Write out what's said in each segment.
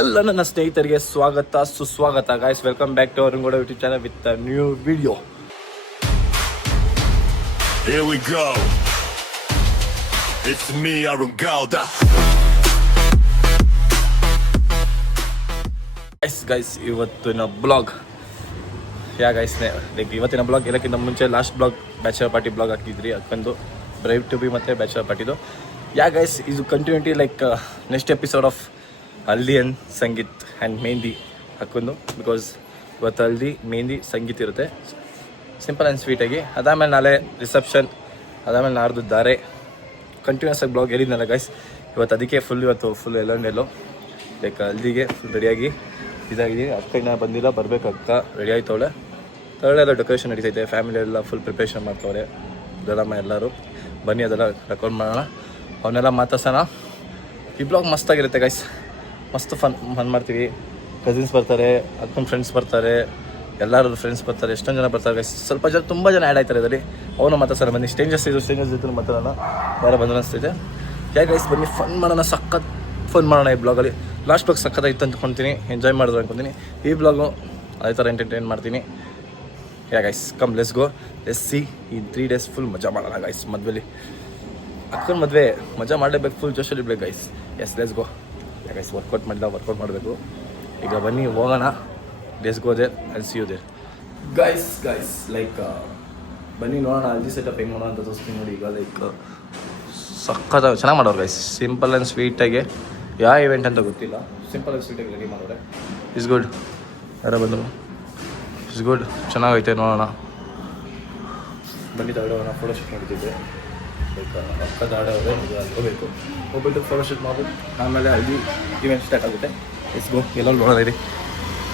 ಎಲ್ಲ ನನ್ನ ಸ್ನೇಹಿತರಿಗೆ ಸ್ವಾಗತ ಸುಸ್ವಾಗತ guys. Welcome back to Arun YouTube channel with a new video. Here we go. It's me, Arun Gauda. Guys ಇವತ್ತಿನ ಬ್ಲಾಗ್ ಲೈಕ್ ಇವತ್ತಿನ ಬ್ಲಾಗ್ ಎಲ್ಲಕ್ಕಿಂತ ಮುಂಚೆ last vlog bachelor party vlog ಹಾಕಿದ್ರಿ. ಅದಕ್ಕೊಂದು ಬ್ರೈವ್ ಟು ಬಿ ಮತ್ತು ಬ್ಯಾಚಲರ್ ಪಾರ್ಟಿದು ಗೈಸ್ ಇದು continuity like next episode of haldi and sangeet and mehendi ಹಾಕೊಂಡು. ಬಿಕಾಸ್ ಇವತ್ತು ಹಲ್ದಿ ಮೆಹಂದಿ ಸಂಗೀತ್ ಇರುತ್ತೆ, ಸಿಂಪಲ್ ಆ್ಯಂಡ್ ಸ್ವೀಟಾಗಿ. ಅದಾದಮೇಲೆ ನಾಳೆ ರಿಸೆಪ್ಷನ್, ಅದಾದಮೇಲೆ ನಾಡ್ದು ಧಾರೆ. ಕಂಟಿನ್ಯೂಸ್ ಆಗಿ ಬ್ಲಾಗ್ ಹೇಳಿದ್ನಲ್ಲ ಗೈಸ್. ಇವತ್ತು ಅದಕ್ಕೆ ಇವತ್ತು ಫುಲ್ ಎಲ್ಲೋ ಲೈಕ್ ಹಲ್ದಿಗೆ ಫುಲ್ ರೆಡಿಯಾಗಿ ಇದಾಗಿದೆ. ಅಕ್ಕ ಇನ್ನೂ ಬಂದಿಲ್ಲ, ಬರಬೇಕು. ಅಕ್ಕ ರೆಡಿ ಆಯ್ತವಳೆ. ಥರ್ಡೆಲ್ಲ ಡೆಕೋರೇಷನ್ ನಡೀತೈತೆ, ಫ್ಯಾಮಿಲಿ ಎಲ್ಲ ಫುಲ್ ಪ್ರಿಪ್ರೇಷನ್ ಮಾಡ್ತವ್ರೆ ದೊಡ್ಡಮ್ಮ ಎಲ್ಲರೂ. ಬನ್ನಿ ಅದೆಲ್ಲ ರೆಕಾರ್ಡ್ ಮಾಡೋಣ, ಅವನ್ನೆಲ್ಲ ಮಾತಾಡ್ಸೋಣ. ಈ ಬ್ಲಾಗ್ ಮಸ್ತಾಗಿರುತ್ತೆ ಗೈಸ್, ಮಸ್ತ್ ಫನ್ ಮಾಡ್ತೀವಿ. ಕಸಿನ್ಸ್ ಬರ್ತಾರೆ, ಅಕ್ಕನ ಫ್ರೆಂಡ್ಸ್ ಬರ್ತಾರೆ, ಎಲ್ಲರೂ ಫ್ರೆಂಡ್ಸ್ ಬರ್ತಾರೆ, ಎಷ್ಟೊಂದು ಜನ ಬರ್ತಾರೆ ಗೈಸ್. ತುಂಬ ಜನ ಆ್ಯಡ್ ಆಯ್ತಾರೆ ಇದರಲ್ಲಿ. ಅವನು ಮಾತಾಡ್ತಾರೆ. ಬನ್ನಿ ಸ್ಟೇಂಜರ್ಸ್ ಜೊತೆ ಮಾತಾಡೋಣ, ಯಾರೋ ಬಂದು ಅನಿಸ್ತೈತೆ. ಯಾಕೆ ಗೈಸ್ ಬನ್ನಿ ಫನ್ ಮಾಡೋಣ, ಸಖತ್ ಫನ್ ಮಾಡೋಣ ಈ ಬ್ಲಾಗಲ್ಲಿ. ಲಾಸ್ಟ್ ಬ್ಲಾಗ್ ಸಖತ್ತಾಗಿತ್ತು ಅಂದ್ಕೊತೀನಿ, ಎಂಜಾಯ್ ಮಾಡಿದ್ರು ಅಂದ್ಕೊತೀನಿ. ಈ ಬ್ಲಾಗು ಅದೇ ಥರ ಎಂಟರ್ಟೈನ್ ಮಾಡ್ತೀನಿ. Guys come let's go, let's see. ಈ 3 days ಫುಲ್ ಮಜಾ ಮಾಡೋಣ ಗೈಸ್. ಮದುವೆಲಿ ಅಕ್ಕನ ಮದುವೆ ಮಜಾ ಮಾಡಲೇಬೇಕು, ಫುಲ್ ಜೋಶಲ್ಲಿ ಇರ್ಬೇಕು guys. Yes let's go guys. Workout ಮಾಡಬೇಕು. ಈಗ ಬನ್ನಿ ಹೋಗೋಣ. Let's go there and see you there guys. Like ಬನ್ನಿ ನೋಡೋಣ ಹಲ್ದಿ ಸೆಟಪ್ ಹೆಂಗೆ ಮಾಡೋಣ ಅಂತ ತೋರಿಸ್ತೀನಿ ನೋಡಿ. ಈಗ ಲೈಕ್ ಸಖತ್ತಾಗಿ ಚೆನ್ನಾಗಿ ಮಾಡೋರು ಗೈಸ್. ಸಿಂಪಲ್ ಆ್ಯಂಡ್ ಸ್ವೀಟಾಗಿ, ಯಾವ ಇವೆಂಟ್ ಅಂತ ಗೊತ್ತಿಲ್ಲ, ಸಿಂಪಲ್ ಆ್ಯಂಡ್ ಸ್ವೀಟಾಗಿ ರೆಡಿ ಮಾಡೋರೆ. Is good. ಯಾರೋ ಬಂದರು, ಇಸ್ ಗುಡ್, ಚೆನ್ನಾಗೈತೆ. ನೋಡೋಣ ಬನ್ನಿ ತಗೊಳ್ಳೋಣ. ಫೋಟೋಶೂಟ್ ನಡೀತಿದ್ದೆ ಲೈಕ್ ಅಕ್ಕ ದಾಡೋರೆ. ಈಗ ಹೋಗಬೇಕು, ಹೋಗ್ಬಿಟ್ಟು ಫೋಟೋಶೂಟ್ ಮಾಡ್ಬಿಟ್ಟು ಆಮೇಲೆ ಅಲ್ಲಿ ಇವೆಂಟ್ ಸ್ಟಾರ್ಟ್ ಆಗುತ್ತೆ. ಇಸ್ ಗೋ. ಎಲ್ಲ ನೋಡೋಣ ಇರಿ.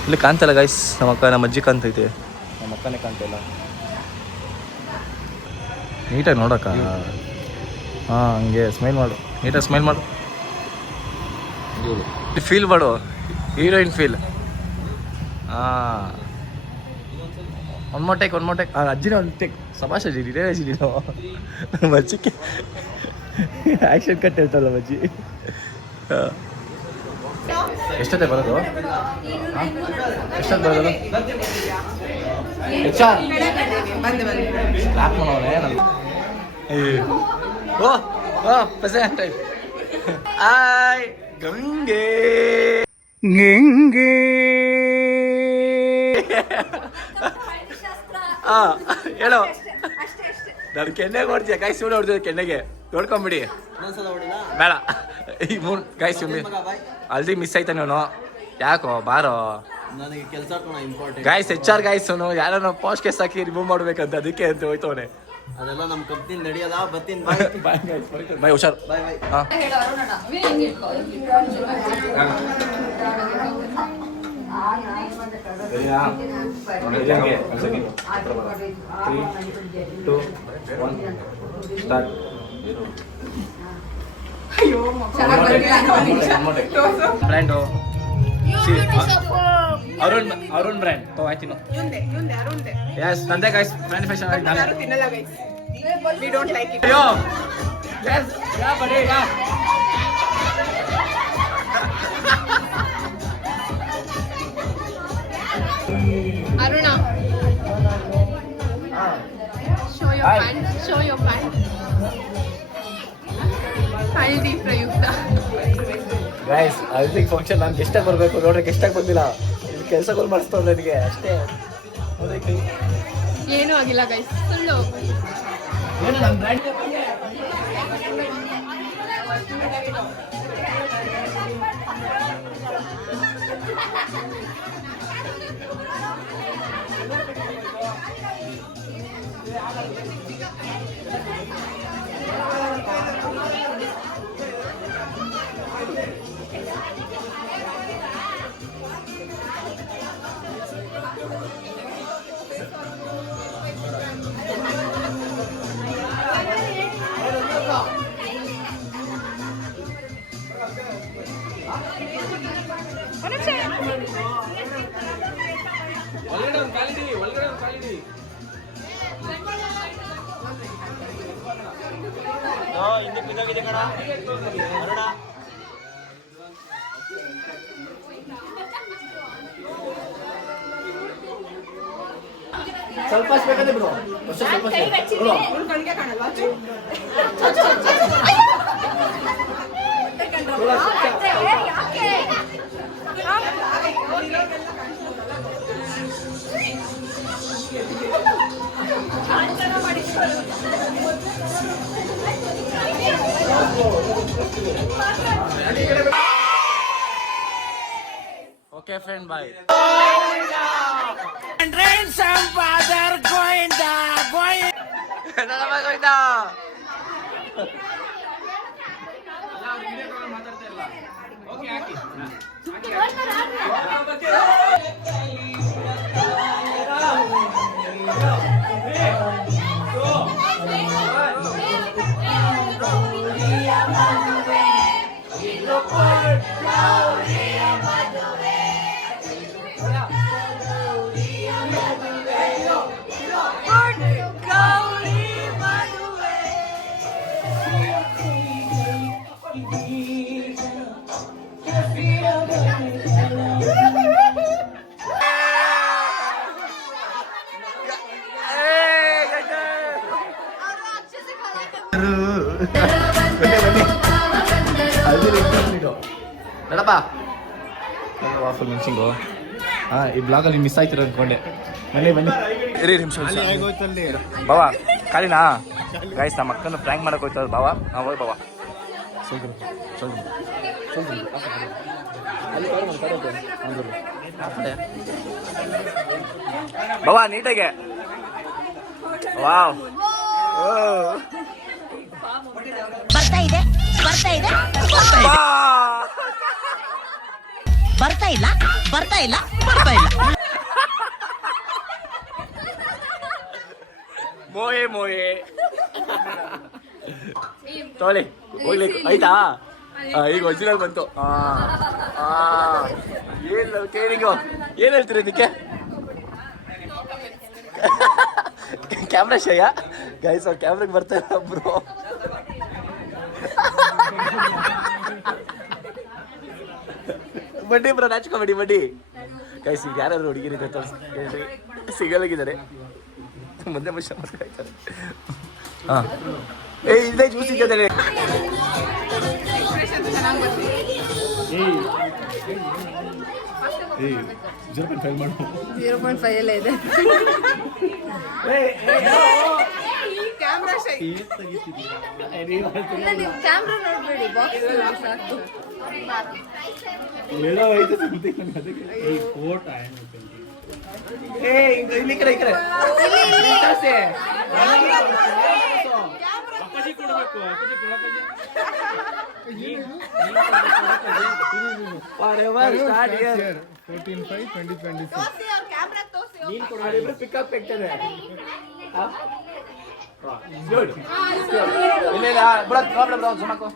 ಇಲ್ಲಿ ಕಾಣ್ತಲ್ಲ ಗೈಸ್, ನಮ್ಮ ಅಜ್ಜಿ ಕಾಣ್ತೈತೆ, ನಮ್ಮ ಅಕ್ಕನೇ ಕಾಣ್ತಾಯಿಲ್ಲ. ನೀಟಾಗಿ ನೋಡಕ್ಕ. ಹಾಂ ಹಂಗೆ ಸ್ಮೈಲ್ ಮಾಡು, ನೀಟಾಗಿ ಸ್ಮೈಲ್ ಮಾಡು. ಫೀಲ್ ಮಾಡು, ಹೀರೋಯಿನ್ ಫೀಲ್. ಹಾಂ ಒನ್ ಮೋರ್ ಟೇಕ್. ಅಜ್ಜಿನ ಒಂದು ಟೇಕ್. ಸಭಾಷ್ ಅಜ್ಜಿ, ರಿಟೇ ಅಜ್ಜಿ ನೀನು. ಮಜ್ಜಿಗೆ ಆ್ಯಕ್ಷನ್ ಕಟ್ ಹೇಳ್ತಲ್ಲ ಮಜ್ಜಿ. ಎಷ್ಟೊತ್ತೆ ಬರೋದು? ಎಷ್ಟೊತ್ತು ಬರೋದು? ಸ್ಲಾಪ್ ಮಾಡೋನೆ ನಾನು. ಓ ಪ್ರೆಸೆಂಟ್ ಆಯ್ ಗಂಗೆ ಹೇಳೋ. ನಾನು ಕೆನ್ನೆಗೆ ನೋಡ್ತೀಯ ಗಾಯ್ಸ್, ಸುಮ್ಮನೆ ಹೊಡ್ತೀವಿ ಕೆನ್ನೆಗೆ. ನೋಡ್ಕೊಂಬಿಡಿ ಬೇಡ. ಈ ಮೂರು ಗಾಯ್ಸ್ ಹಲ್ದಿ ಮಿಸ್ ಆಯ್ತಾ ನೀನು. ಯಾಕೋ ಬಾರೋ ನನಗೆ ಕೆಲಸ ಗಾಯ್ಸ್. HR ಗಾಯ್ಸ್ ಯಾರೋ ಪಾಸ್ಟ್ ಕೇಸ್ ಹಾಕಿ ರಿಮೂವ್ ಮಾಡ್ಬೇಕಂತ, ಅದಕ್ಕೆ ಅಂತ ಹೋಯ್ತವನೆ. ಅದೆಲ್ಲ ನಮ್ಮ ಕಂಪ್ನಿ ನಡೆಯಲ್ಲ. ಬರ್ತೀನಿ, ಬಾಯ್ ಹುಷಾರು. ಹಾಂ ಬ್ರ್ಯಾಂಡು ಅರುಣ್ ಬ್ರ್ಯಾಂಡ್ ಆಯ್ತು. ಎಸ್ ನಂದೇ ಗೈಸ್ ಮ್ಯಾನುಫ್ಯಾಕ್ಚರ್ ಅಯ್ಯೋ ಎಸ್ ಯಾ ಬರೀ ಯಾ. Aruna, show your pant. Haldi Prayukta. Guys haldi function ನಾನು ಗೆಸ್ಟಾಗಿ ಬರಬೇಕು, ನೋಡ್ರಿ ಗೆಸ್ಟಾಗಿ ಬಂದಿಲ್ಲ. ಇಲ್ಲಿ ಕೆಲಸಗಳು ಮಾಡಿಸ್ತಾವ್ ನನಗೆ ಅಷ್ಟೇ. ಏನೂ ಆಗಿಲ್ಲ ಗೈಸ್, ಸುಳ್ಳು. ಏನು ನಮ್ಮ ಬ್ರ್ಯಾಂಡ್ ಒಳಗಡೆ ಒಂದು ಕಾಲಿಡಿ. ಹಿಂದೆ ಬಿದ್ದಾಗಿದೆ ಕಣ. ಸ್ವಲ್ಪ ಬೇಕಾದ್ರೆ ಬಿಡು ಸ್ವಲ್ಪ ಓಕೆ ಫ್ರೆಂಡ್ ಬಾಯ್. ನಡಪ್ಪ ಫುಲ್ ಮೆನ್ಸಿಂಗು ಹಾಂ ಈ ಬ್ಲಾಗಲ್ಲಿ ಮಿಸ್ ಆಯ್ತಿರೋ ಅಂದ್ಕೊಂಡೆ. ಬನ್ನಿ ಬನ್ನಿ ಇರಿ ನಿಮಿಷ ಬಾವ ಕಾಲಿನಾ ಗಾಯ್ಸ್ ನಮ್ಮ ಅಕ್ಕನ ಪ್ರ್ಯಾಂಕ್ ಮಾಡಕ್ಕೆ ಹೋಯ್ತದ ಬಾವ. ಹಾಂ ಹೋಯ್ ಬಾವ ಬಾವ ನೀಟಾಗೆ ವಾವ್ ಬರ್ತಾ ಇದೆ ಬರ್ತಾ ಇದೆ ಬರ್ತಾ ಇಲ್ಲ ಬರ್ತಾ ಇಲ್ಲ ಬರ್ತಾ ಇಲ್ಲ ಮೋಯೆ ಮೋಯೆ ತೊಗೊಳ್ಳಿ ಹೋಗ್ಲಿಕ್ಕೆ ಆಯ್ತಾ? ಈಗ ಒರಿಜಿನಲ್ ಬಂತು. ಏನು ಕೇರಿಂಗು ಏನು ಹೇಳ್ತೀರಿ ಇದಕ್ಕೆ? ಕ್ಯಾಮ್ರಾ ಶೇಯ ಗೈಸ್ ಅವ್ರು ಕ್ಯಾಮ್ರಾಗೆ ಬರ್ತಾ ಇಲ್ಲ ಬ್ರೋ. ಬಡ್ಡಿ ಬ್ರೋ ನಾಚ್ಕೊಬೇಡಿ ಬಡ್ಡಿ ಗೈಸ್. ಈಗ ಯಾರಾದ್ರು ಹುಡುಗಿರಿದೆ ತೋರಿಸಿ ಸಿಗಲಾಗಿದ್ದಾರೆ ಮುಂದೆ ಮನುಷ್ಯ ಮಾಡ್ಕೊಳ್ತಾರೆ. ಹಾಂ ಏ ಇಲ್ಲೇ ಜ್ಯೂಸ್ ಇದ್ದದೆ. ಏಯ್ 0.5 ಮಾಡು. 0.5 ಎಲ್ಲ ಇದೆ. ಕ್ಯಾಮ್ರಾ ನೋಡ್ಬೇಡಿ ಬಾಕ್ಸ್ ಸಾಕು. ಇಲ್ಲಿ ಕಡೆ ಈ ಕಡೆ ಪಿಕಪ್ ಆಗ್ತದೆ. ಇಲ್ಲ ಬಿಡೋದು ಪ್ರಾಬ್ಲಮ್ ರಾವ್ ಸುಮಾಕು.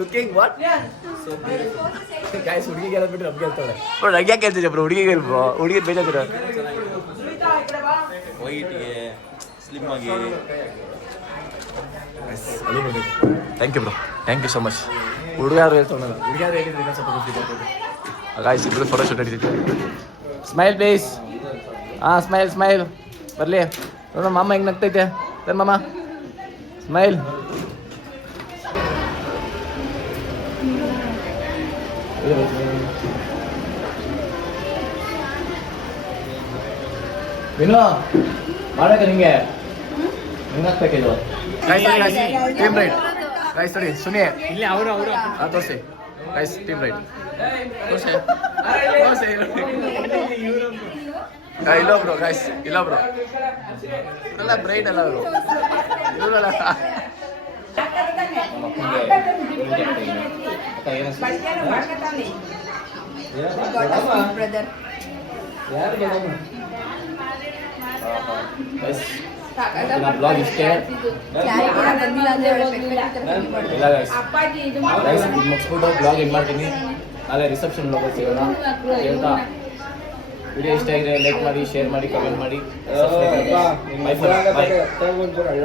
ಲುಕಿಂಗ್ ವಾಟ್ ಗಾಯ್ಸ್ ಹುಡುಗಿಗೆ ಎಲ್ಲ ಬಿಟ್ಟು ನಮ್ಗೆ ಹೇಳ್ತಾಳೆ ಬ್ರೋ. ನಂಗೆ ಯಾಕೆ ಹೇಳ್ತಿದ್ದೆ ಬ್ರೋ? ಹುಡುಗಿಗೆ ಬ್ರೋ, ಹುಡುಗಿ ಬೇಜಾರ ವೈಟ್ಗೆ ಸ್ಲಿಮ್ ಆಗಿ. Thank you bro, thank you so much. ಹುಡುಗ ಯಾರು ಹೇಳ್ತಾವಲ್ಲ, ಹುಡುಗ ಯಾರು ಹೇಳಿದ್ರೆ ಇನ್ನೊಂದು ಸ್ವಲ್ಪ ಗೊತ್ತಿದೆ. ಗಾಯ್ಸ್ ಇಬ್ಬರು ಫೋಟೋ ಶೂಟ್ ನಡೀತಿತ್ತು. Smile please. ಹಾಂ ಸ್ಮೈಲ್ ಸ್ಮೈಲ್ ಬರಲಿ. ನೋಡೋ ಮಾಮ ಹೆಂಗೆ ನಗ್ತೈತೆ ಸರ್ ಮಾಮ. ಸ್ಮೈಲ್. ವಿನೋ ಮಾಡಕ ನಿಂಗೆ ಹೆಂಗಾಗ್ಬೇಕಿದು ಟೀಮ್ ರೈಟ್ ಗೈಸ್ ನೋಡಿ ಸುನಿ ಇಲ್ಲಿ ಅವರು ತೋರಿಸಿ ಗೈಸ್ ಟೀಮ್ ರೈಟ್ ತೋರಿಸಿ ಇಲ್ಲ ಬ್ರೋ ಗೈಸ್ ಇಲ್ಲ ಬ್ರೋ ಎಲ್ಲ ಬ್ರೈಟ್ ಅಲ್ಲ ಅವರು ಇವರಲ್ಲ ಬ್ರದರ್ ಬ್ಲಾಗ್ ಇಷ್ಟೇ ಬಂದಿಲ್ಲ ಅಂದ್ರೆ ಇಲ್ಲ ಗೈಸ್ ಇದು ಮುಗಿಸ್ಬಿಟ್ಟು ಬ್ಲಾಗ್ ಏನು ಮಾಡ್ತೀನಿ ನಾಳೆ ರಿಸೆಪ್ಷನ್ ಬ್ಲಾಗ್ ಸಿಗೋಣ ಹೇಳ್ತಾ ವಿಡಿಯೋ ಇಷ್ಟ ಆಗಿದ್ರೆ ಲೈಕ್ ಮಾಡಿ ಶೇರ್ ಮಾಡಿ ಕಮೆಂಟ್ ಮಾಡಿ ಬಾಯ್